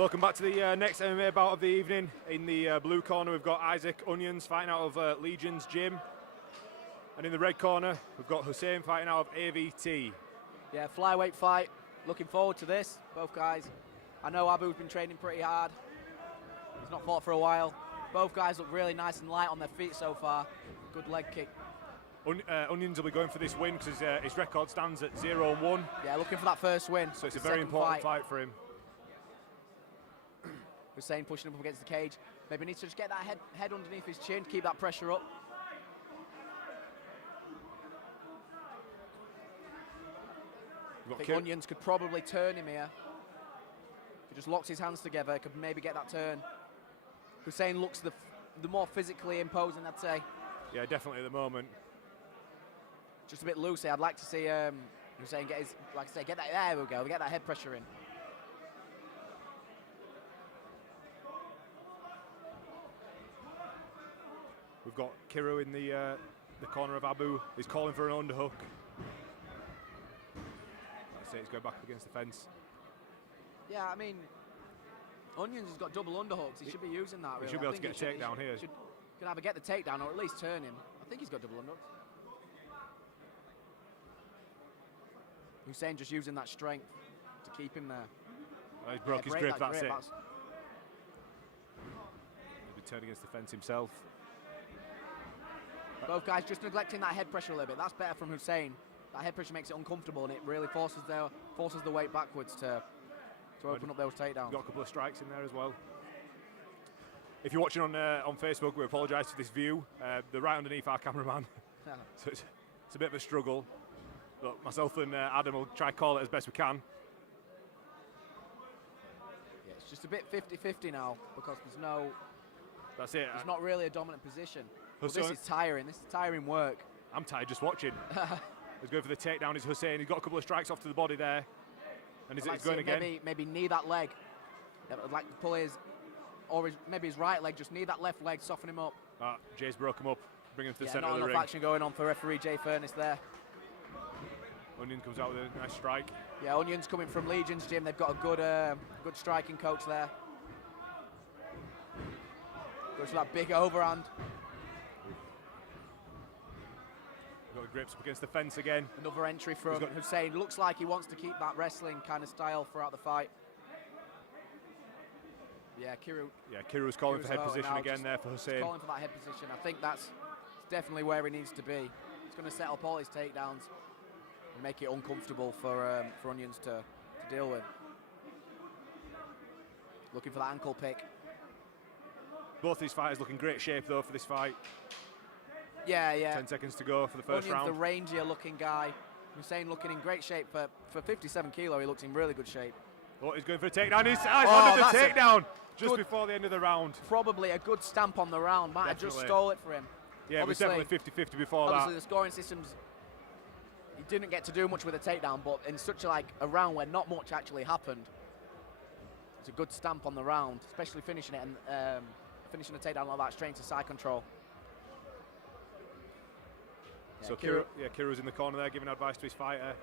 Welcome back to the next MMA bout of the evening. In the blue corner, we've got Isaac Onions fighting out of Legion's gym. And in the red corner, we've got Hussain fighting out of AVT. Yeah, flyweight fight. Looking forward to this, both guys. I know Abu's been training pretty hard. He's not fought for a while. Both guys look really nice and light on their feet so far. Good leg kick. Onions will be going for this win because his record stands at 0-1. Yeah, looking for that first win. So it's a very important fight for him. Hussain pushing up against the cage. Maybe needs to just get that head underneath his chin, keep that pressure up. I think Onions could probably turn him here. If he just locks his hands together, could maybe get that turn. Hussain looks the more physically imposing, I'd say. Yeah, definitely at the moment. Just a bit loosey. I'd like to see Hussain get his, like I say, get that. There we go. Get that head pressure in. We've got Kiru in the corner of Abu. He's calling for an underhook. That's it. He's going back up against the fence. Yeah, I mean, Onions has got double underhooks. He should be using that. Really. He should be able to get a takedown here. Could either get the takedown or at least turn him. I think he's got double underhooks. Hussain just using that strength to keep him there. Oh, he's broke his grip. That's it. He'll be turned against the fence himself. Both guys just neglecting that head pressure a little bit. That's better from Hussain. That head pressure makes it uncomfortable and it really forces the weight backwards to open up those takedowns. Got a couple of strikes in there as well. If you're watching on Facebook, we apologise for this view. They're right underneath our cameraman, so it's a bit of a struggle. But myself and Adam will try to call it as best we can. Yeah, it's just a bit 50-50 now because there's no. That's it. It's not really a dominant position. This is tiring. This is tiring work. I'm tired just watching. He's going for the takedown. Is Hussain? He's got a couple of strikes off to the body there, and he's going again. Maybe knee that leg. Like pull his, or maybe his right leg. Just knee that left leg, soften him up. Jay's broke him up. Bring him to the centre of the ring. Not enough action going on for referee Jay Furness there. Onion comes out with a nice strike. Yeah, Onion's coming from Legion's gym. They've got a good striking coach there. Goes for that big overhand. Got the grips up against the fence again. Another entry from Hussain. Looks like he wants to keep that wrestling kind of style throughout the fight. Yeah, Kiru. Yeah, Kiru's calling for head position again there for Hussain. Calling for that head position. I think that's definitely where he needs to be. He's going to set up all his takedowns and make it uncomfortable for Onions to deal with. Looking for that ankle pick. Both these fighters look in great shape though for this fight. Yeah, yeah. 10 seconds to go for the first round. The rangier looking guy. Hussain looking in great shape for 57 kilo. He looks in really good shape. Oh, he's going for a takedown. He's landed the takedown just before the end of the round. Probably a good stamp on the round. Might have just stole it for him. Yeah, obviously, it was definitely 50-50 before that. Obviously, the scoring systems, he didn't get to do much with a takedown, but in such a round where not much actually happened, it's a good stamp on the round, especially finishing it and finishing a takedown like that straight into side control. Yeah, so Kiru's in the corner there giving advice to his fighter.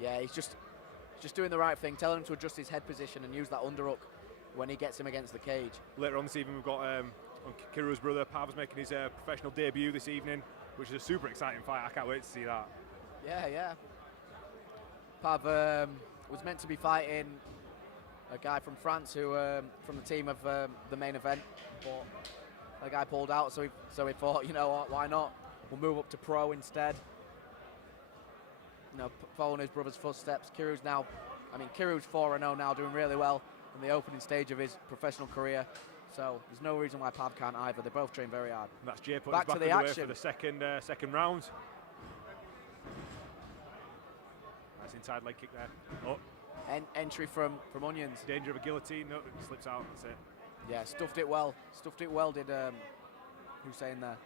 Yeah, he's just doing the right thing, telling him to adjust his head position and use that underhook when he gets him against the cage. Later on this evening, we've got Kiru's brother Pav's making his professional debut this evening, which is a super exciting fight. I can't wait to see that. Yeah, yeah. Pav was meant to be fighting a guy from France who from the team of the main event, but the guy pulled out, so we thought, you know what, why not? We'll move up to pro instead. You know, following his brother's footsteps. Kiru's 4-0 now, doing really well in the opening stage of his professional career. So there's no reason why Pav can't either. They both train very hard. And that's Jay putting back to the action for the second round. Nice inside leg kick there. Oh. Entry from Onions. Danger of a guillotine. No, it slips out. That's it. Yeah, stuffed it well. Stuffed it well, did Hussain there.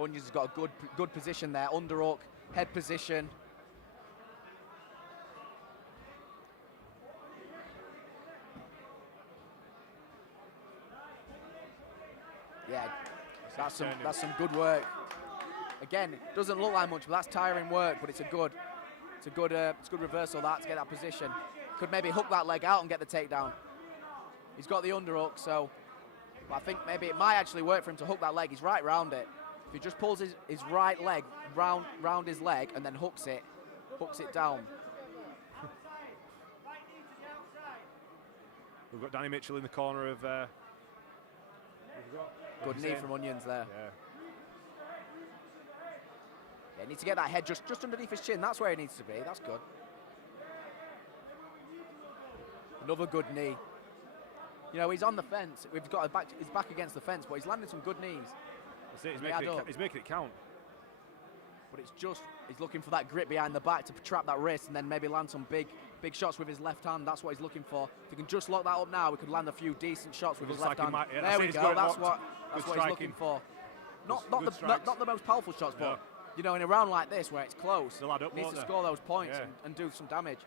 Onions has got a good position there. Underhook, head position. Yeah, that's some good work. Again, it doesn't look like much, but that's tiring work, but it's a good It's a good reversal that to get that position. Could maybe hook that leg out and get the takedown. He's got the underhook, so I think maybe it might actually work for him to hook that leg. He's right round it. If he just pulls his right leg round his leg and then hooks it down. We've got Danny Mitchell in the corner of. Good knee from Onions there. Yeah. Yeah, needs to get that head just underneath his chin. That's where he needs to be. That's good. Another good knee. You know, he's on the fence. We've got his back against the fence, but he's landing some good knees. That's it. He's making it count. But it's just, he's looking for that grip behind the back to trap that wrist and then maybe land some big shots with his left hand. That's what he's looking for. If he can just lock that up now, we could land a few decent shots with his left hand. There we go. That's what he's looking for. Not the most powerful shots, but you know, in a round like this where it's close, he needs to score those points and do some damage.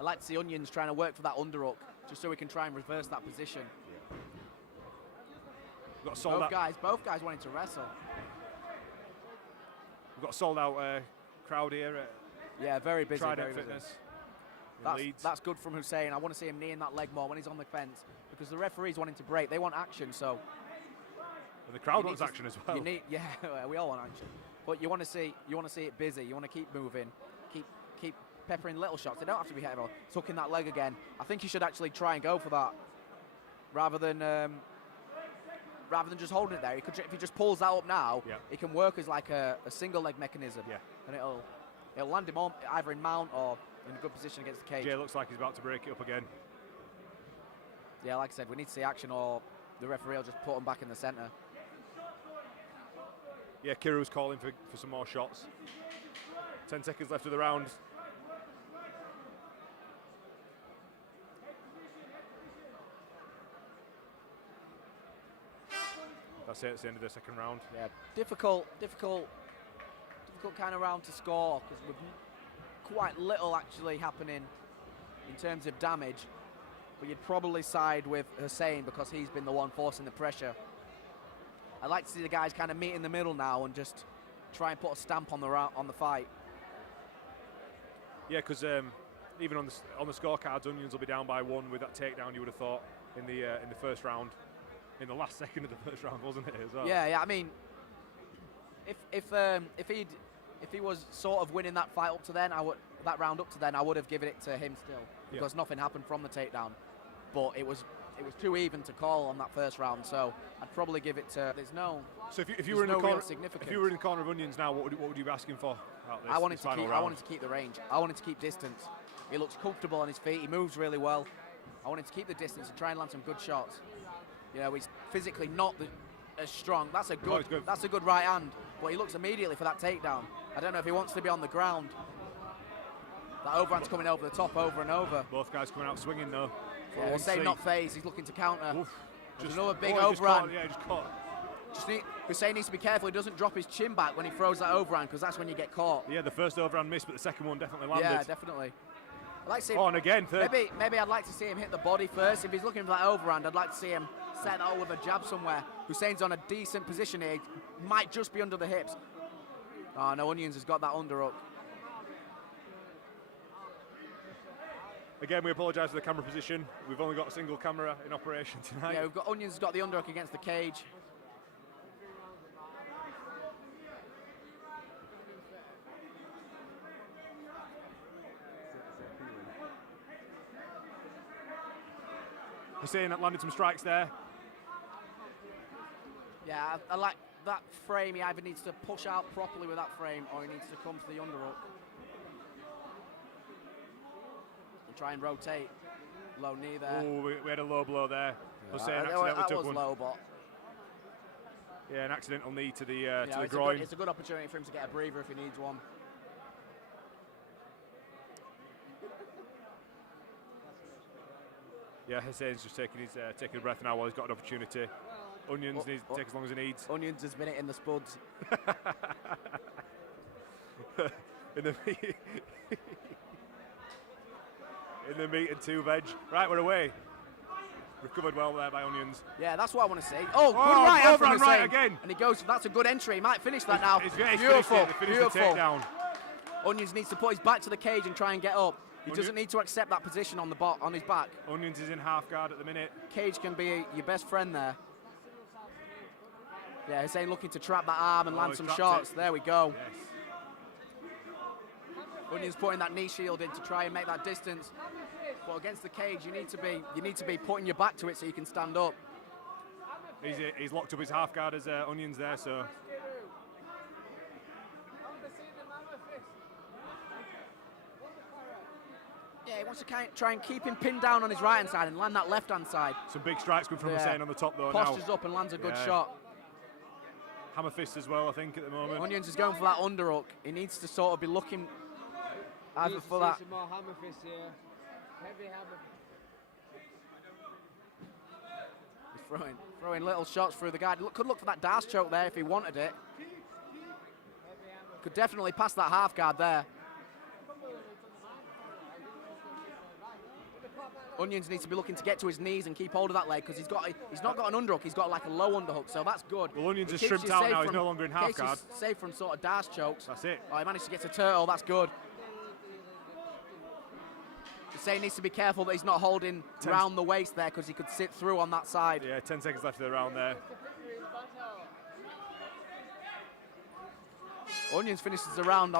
I like to see Onions trying to work for that underhook, just so we can try and reverse that position. Both guys wanting to wrestle. We've got a sold-out crowd here at very busy. Trident Fitness. That's good from Hussain. I want to see him kneeing that leg more when he's on the fence, because the referee's wanting to break. They want action, so. And the crowd wants action as well. We all want action, but you want to see it busy. You want to keep moving, keep peppering little shots. They don't have to be heavy. He's hooking that leg again. I think he should actually try and go for that, rather than just holding it there. If he just pulls that up now, it can work as like a single leg mechanism, and it'll land him on either in mount or in a good position against the cage. Jay looks like he's about to break it up again. Yeah, like I said, we need to see action, or the referee will just put him back in the centre. Yeah, Kiru's calling for some more shots. 10 seconds left of the round. That's it, it's the end of the second round. Yeah, difficult kind of round to score, because with quite little actually happening in terms of damage. But you'd probably side with Hussain because he's been the one forcing the pressure. I'd like to see the guys kind of meet in the middle now and just try and put a stamp on the fight. Yeah, because even on the scorecards, Onions will be down by 1 with that takedown. You would have thought in the first round. In the last second of the first round, wasn't it? As well? Yeah. I mean, if he was sort of winning that fight up to then, that round up to then, I would have given it to him still, because nothing happened from the takedown. But it was too even to call on that first round, so I'd probably give it to. There's no. So if you were in the corner of Onions now, what would you be asking for? I wanted to keep the range. I wanted to keep distance. He looks comfortable on his feet. He moves really well. I wanted to keep the distance and try and land some good shots. You know, he's physically not as strong. That's a good right hand, but he looks immediately for that takedown. I don't know if he wants to be on the ground. That overhand's coming over the top over and over. Both guys coming out swinging though. Yeah, Hussain not phased. He's looking to counter. Just another big overhand. Just caught. Hussain needs to be careful he doesn't drop his chin back when he throws that overhand, because that's when you get caught. Yeah, the first overhand missed, but the second one definitely landed. Yeah, definitely. I'd like to see him, and again, third. Maybe I'd like to see him hit the body first. If he's looking for that overhand, I'd like to see him set that with a jab somewhere. Hussain's on a decent position here. Might just be under the hips. Oh no, Onions has got that underhook. Again, we apologise for the camera position. We've only got a single camera in operation tonight. Yeah, Onions has got the underhook against the cage. Hussain landed some strikes there. Yeah, I like that frame. He either needs to push out properly with that frame, or he needs to come to the underhook and try and rotate. Low knee there. Oh, we had a low blow there. Yeah, Hussain accidentally took one. Low, but yeah, an accidental knee to the groin. It's a good opportunity for him to get a breather if he needs one. Yeah, Hussain's just taking a breath now while he's got an opportunity. Onions needs to take as long as he needs. Onions has been hitting the spuds. in the meat and 2 veg. Right, we're away. Recovered well there by Onions. Yeah, that's what I want to see. Oh, good right hand from Hussain. Right again. And he goes, that's a good entry. He might finish that now. He's Beautiful, finished beautiful. the takedown. Onions needs to put his back to the cage and try and get up. He doesn't need to accept that position on his back. Onions is in half guard at the minute. Cage can be your best friend there. Yeah, Hussain looking to trap that arm and land some shots. There we go. Yes. Onions putting that knee shield in to try and make that distance. But against the cage, you need to be putting your back to it so you can stand up. He's locked up his half guard as Onions there, so. Yeah, he wants to try and keep him pinned down on his right-hand side and land that left-hand side. Some big strikes coming from Hussain on the top, though. Postures up and lands a good shot. Hammer fist as well, I think, at the moment. Onions is going for that underhook. He needs to sort of be looking either for that. Some more hammer fist here. Heavy hammer. He's throwing little shots through the guard. Could look for that dash choke there if he wanted it. Could definitely pass that half guard there. Onions needs to be looking to get to his knees and keep hold of that leg because he's not got an underhook, he's got like a low underhook, so that's good. Well, Onions is shrimped out now, he's no longer in half guard. Safe from sort of dash chokes. That's it. Oh, he managed to get to turtle, that's good. Hussain needs to be careful that he's not holding round the waist there because he could sit through on that side. Yeah, 10 seconds left of the round there. Onions finishes the round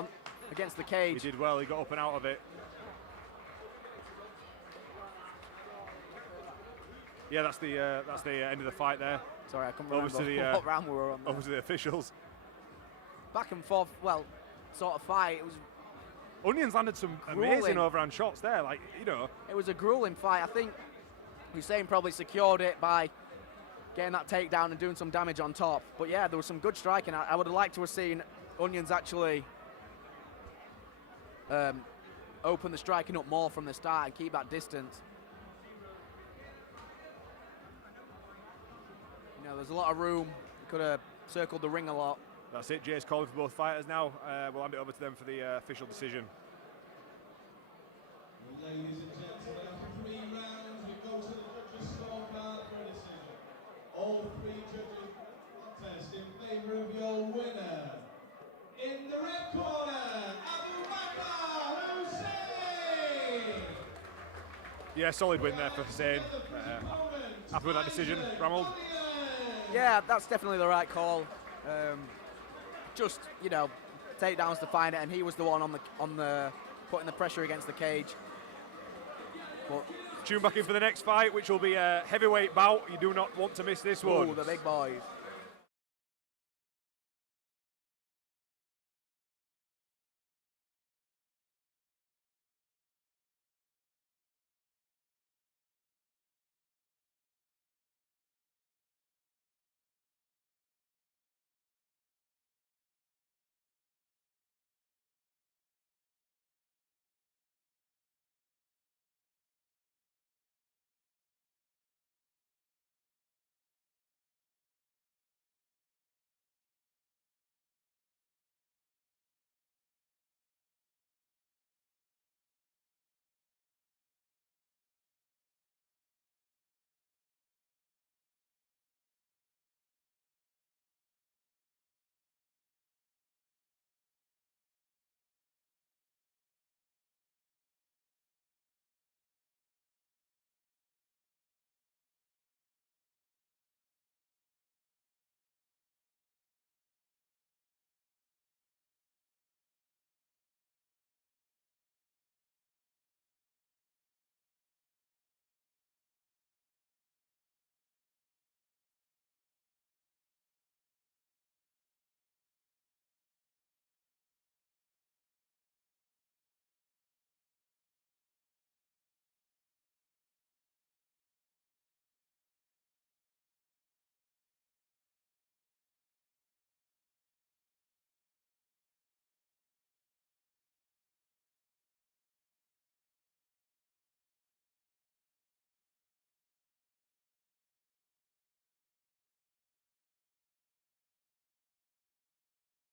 against the cage. He did well, he got up and out of it. Yeah, that's the end of the fight there. Sorry, I can't remember what round we were on there. Over to the officials. Back and forth, well, sort of fight. It was Onions landed some amazing overhand shots there, like, you know. It was a grueling fight. I think Hussain probably secured it by getting that takedown and doing some damage on top. But yeah, there was some good striking. I would have liked to have seen Onions actually open the striking up more from the start and keep that distance. You know, there's a lot of room. He could have circled the ring a lot. That's it, Jay's calling for both fighters now. We'll hand it over to them for the official decision. Ladies and gentlemen, after 3 rounds, we go to the judges' scorecard for a decision. All 3 judges contest in favour of your winner. In the red corner, Abubakr Hussain! Yeah, solid win there for Hussain. Happy with that decision, Ramold? Yeah, that's definitely the right call. Just, you know, takedowns to find it, and he was the one on the putting the pressure against the cage. But tune back in for the next fight, which will be a heavyweight bout. You do not want to miss this one. Ooh, the big boys.